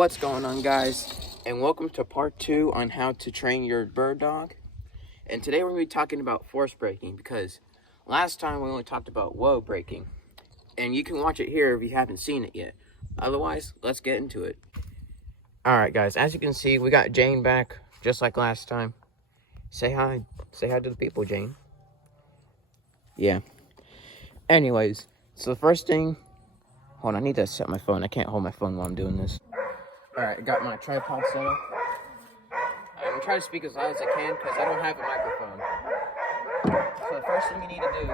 What's going on, guys? And welcome to part 2 on how to train your bird dog. And today we're going to be talking about force breaking, because last time we only talked about whoa breaking. And you can watch it here if you haven't seen it yet. Otherwise, let's get into it. Alright guys, as you can see, we got Jane back just like last time. Say hi. Say hi to the people, Jane. Yeah. Anyways, so the first thing... Hold on, I need to set my phone. I can't hold my phone while I'm doing this. Alright, I got my tripod set up. I'm going to try to speak as loud as I can because I don't have a microphone. So the first thing you need to do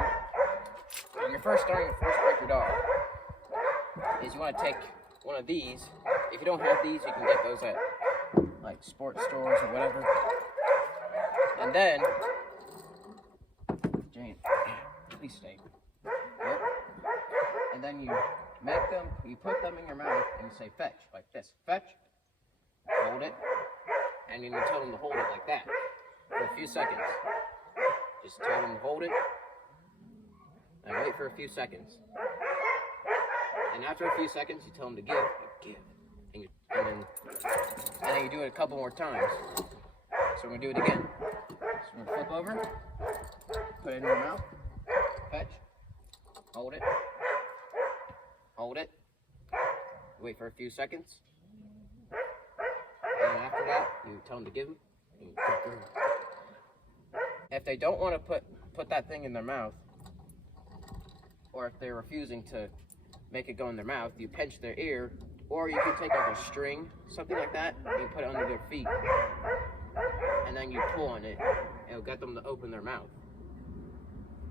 when you're first starting to force break your dog is you want to take one of these. If you don't have these, you can get those at like sports stores or whatever. And then, Jane, please stay. Yep. And then you make them, you put them in your mouth and you say fetch, like this. Fetch, hold it, and you tell them to hold it like that for a few seconds. Just tell them to hold it and wait for a few seconds. And after a few seconds, you tell them to give, and then you do it a couple more times. So we're going to do it again. So we're going to flip over, put it in your mouth, fetch, hold it, wait for a few seconds, and after that, you tell them to give them. If they don't want to put that thing in their mouth, or if they're refusing to make it go in their mouth, you pinch their ear, or you can take like a string, something like that, and you put it under their feet, and then you pull on it, and it'll get them to open their mouth.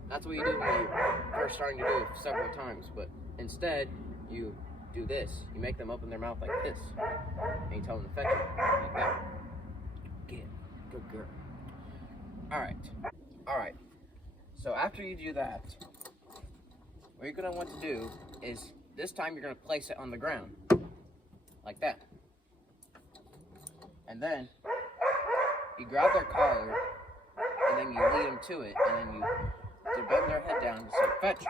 That's what you do when you're first starting to do it several times, but instead, you do this. You make them open their mouth like this, and you tell them to fetch it, like that. Good girl. Alright. So after you do that, what you're going to want to do is, this time you're going to place it on the ground, like that. And then, you grab their collar, and then you lead them to it, and then you bend their head down and say, fetch.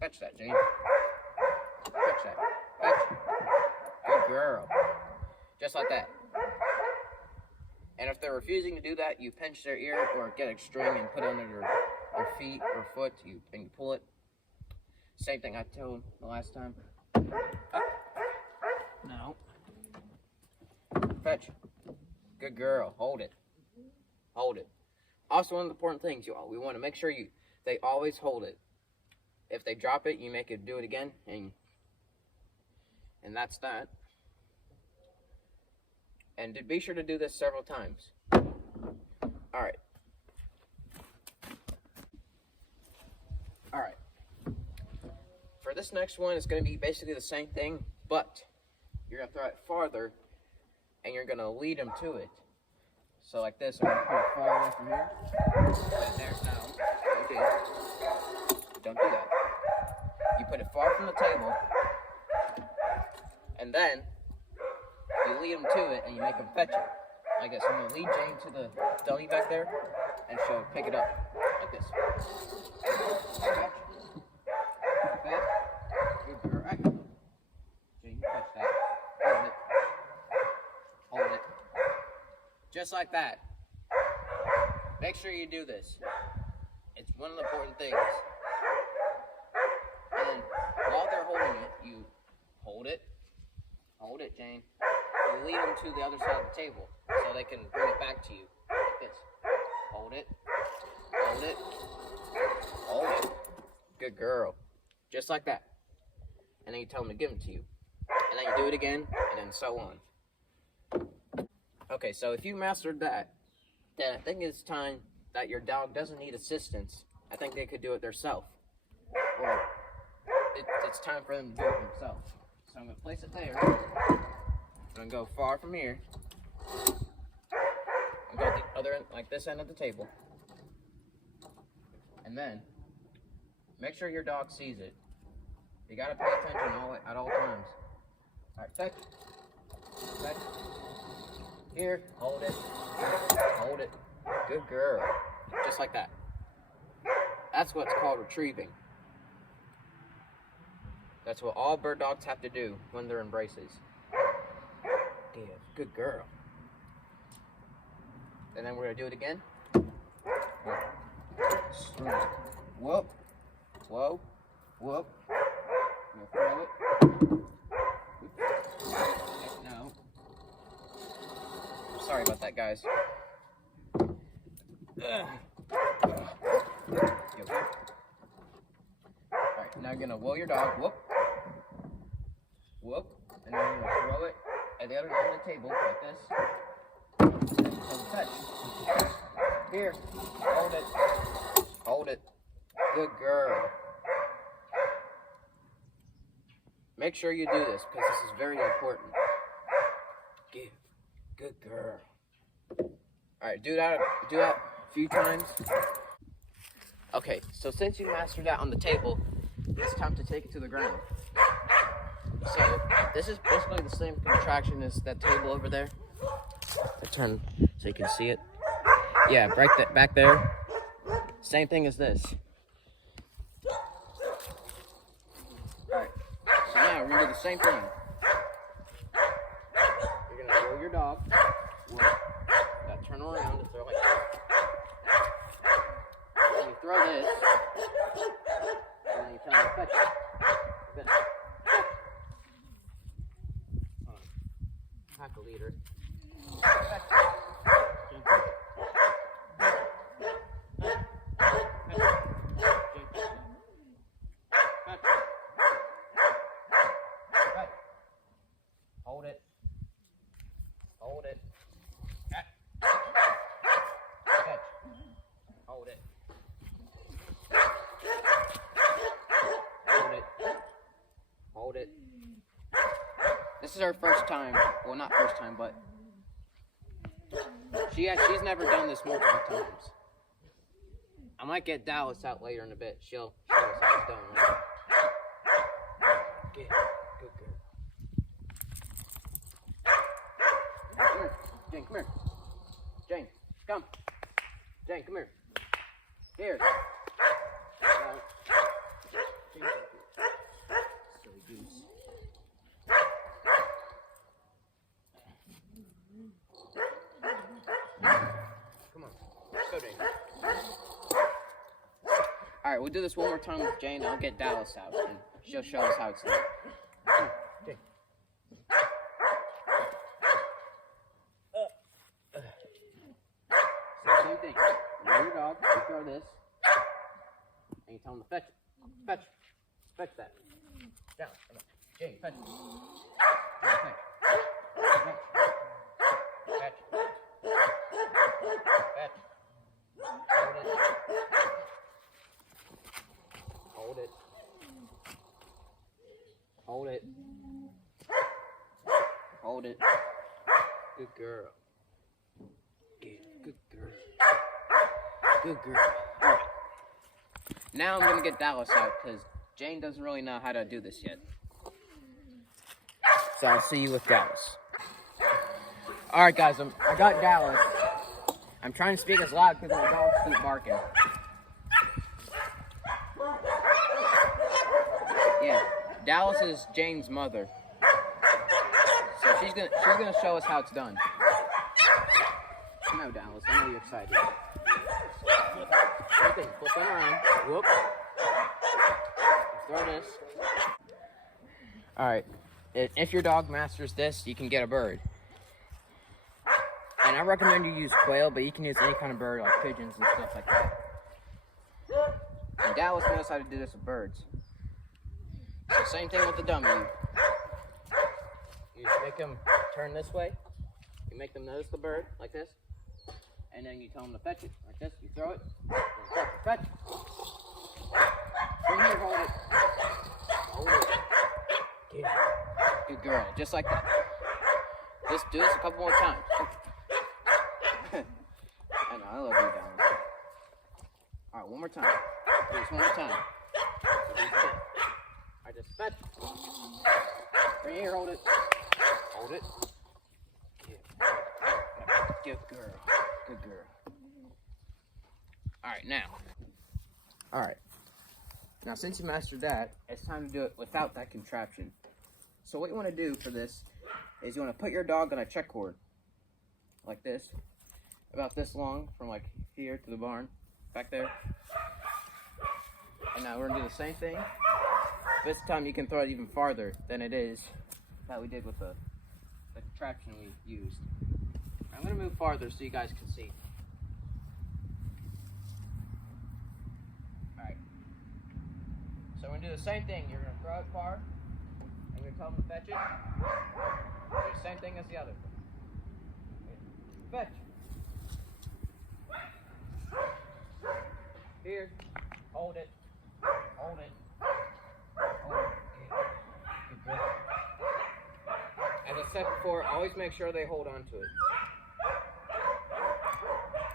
Fetch that, Jane. Fetch that. Fetch. Good girl. Just like that. And if they're refusing to do that, you pinch their ear or get a string and put it under their feet or foot, and you pull it. Same thing I told them the last time. Up. No. Fetch. Good girl. Hold it. Hold it. Also, one of the important things, y'all, we want to make sure they always hold it. If they drop it, you make it do it again, and that's that. And be sure to do this several times. Alright. For this next one, it's going to be basically the same thing, but you're going to throw it farther, and you're going to lead them to it. So like this, I'm going to put it far away from here. And there, now. Okay. Don't do that. You put it far from the table, and then you lead them to it, and you make them fetch it. Like this. I'm going to lead Jane to the dummy back there, and she'll pick it up. Like this. Fetch. Fetch. Good girl. Right. Jane, you fetch that. Hold it. Hold it. Just like that. Make sure you do this. It's one of the important things. And while they're holding it, you hold it. Hold it, Jane. You lead them to the other side of the table so they can bring it back to you. Like this. Hold it. Hold it. Hold it. Good girl. Just like that. And then you tell them to give them to you. And then you do it again, and then so on. Okay, so if you mastered that, then I think it's time that your dog doesn't need assistance. I think they could do it themselves. Or it's time for them to do it themselves. So I'm going to place it there. I'm going to go far from here. I'm going to go to the other end, like this end of the table. And then, make sure your dog sees it. You got to pay attention at all times. Alright, fetch. Fetch. Here, hold it. Hold it. Good girl. Just like that. That's what's called retrieving. That's what all bird dogs have to do when they're in braces. Give. Good girl. And then we're gonna do it again. Whoop. Whoa. Whoop. I'm gonna throw it. No. Sorry about that, guys. Alright, now you're gonna whoa your dog. Whoop. Whoop. And then you're gonna throw it at the other end of the table, like this. And touch. Here. Hold it. Hold it. Good girl. Make sure you do this, because this is very important. Give. Good girl. Alright, do that a few times. Okay, so since you mastered that on the table, it's time to take it to the ground. So, this is basically the same contraction as that table over there. I turn so you can see it. Yeah, right back there. Same thing as this. Alright, so now we're gonna do the same thing. You're gonna roll your dog. Now turn around and throw it. And you throw this. And then you tell him to fetch it. Good. Pack a leader. Fetch it. Hold it. Hold it. Catch. Hold it. Hold it. Hold it. This is our first time. Well, not first time, but she's never done this multiple times. I might get Dallas out later in a bit. She'll show us how it's done. Right? Good girl. Come here. Jane, come here. Jane, come. Jane, come here. Here. Silly goose. Come on. Let's go, Jane. Alright, we'll do this one more time with Jane. I'll get Dallas out, and she'll show us how it's done. Come on, Jane. Same thing. You roll your dog, you throw this, and you tell him to fetch it. Fetch. Fetch that. Down. Come on. Jane, fetch it. Fetch. Fetch. Fetch. Hold it. Hold it. Hold it. Good girl. Good girl. Good girl. Alright. Now I'm gonna get Dallas out because Jane doesn't really know how to do this yet. So I'll see you with Dallas. Alright guys, I got Dallas. I'm trying to speak as loud because my dogs keep barking. Yeah, Dallas is Jane's mother. So she's gonna show us how it's done. No, Dallas, I know you're excited. Same thing, flip them around. Whoop. Throw this. Alright, if your dog masters this, you can get a bird. And I recommend you use quail, but you can use any kind of bird, like pigeons and stuff like that. And Dallas knows how to do this with birds. So same thing with the dummy. You make them turn this way. You make them notice the bird, like this. And then you tell them to fetch it, like this. You throw it. Fetch. Bring here, hold it. Hold it. Good girl, just like that. Just do this a couple more times. I know, I love you, Dallas. Alright, one more time. Do this one more time. I just fetch. Bring here, hold it. Hold it. Good girl. Good girl. Alright, now. Alright. Now, since you mastered that, it's time to do it without that contraption. So what you want to do for this is you want to put your dog on a check cord, like this, about this long, from like here to the barn, back there. And now we're gonna do the same thing. This time you can throw it even farther than it is that we did with the contraption we used. I'm gonna move farther so you guys can see. Alright. So we're gonna do the same thing. You're gonna throw it far, and you're telling them to fetch it. Do the same thing as the other. Fetch. Here. Hold it. Hold it. Hold it. Good grip. As I said before, always make sure they hold on to it.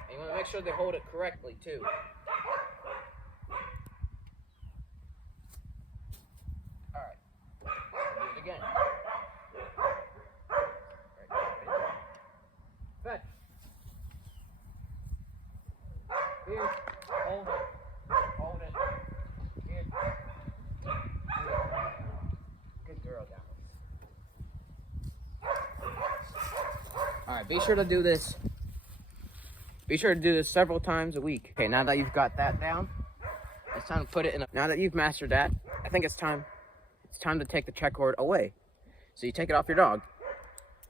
And you want to make sure they hold it correctly too. Alright. Do it again. Fetch. Here. Hold it. Hold it. Here. Good girl, guys. Alright, be sure to do this. Be sure to do this several times a week. Okay, now that you've got that down, it's time to put it in. Now that you've mastered that, I think it's time to take the check cord away. So you take it off your dog,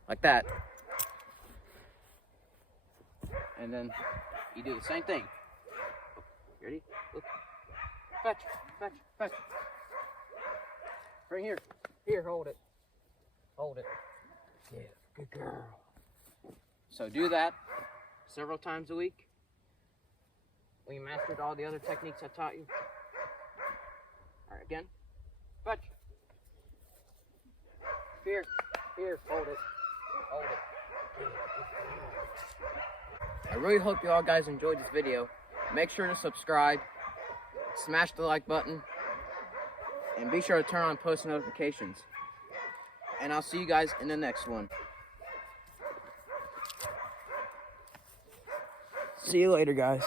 like that. And then you do the same thing. Ready? Look. Fetch, fetch, fetch. Right here. Here, hold it. Hold it. Yeah, good girl. So do that several times a week. When you mastered all the other techniques I taught you. Alright, again. Fetch. Here, here, hold it. Hold it. I really hope you all guys enjoyed this video. Make sure to subscribe, smash the like button, and be sure to turn on post notifications. And I'll see you guys in the next one. See you later, guys.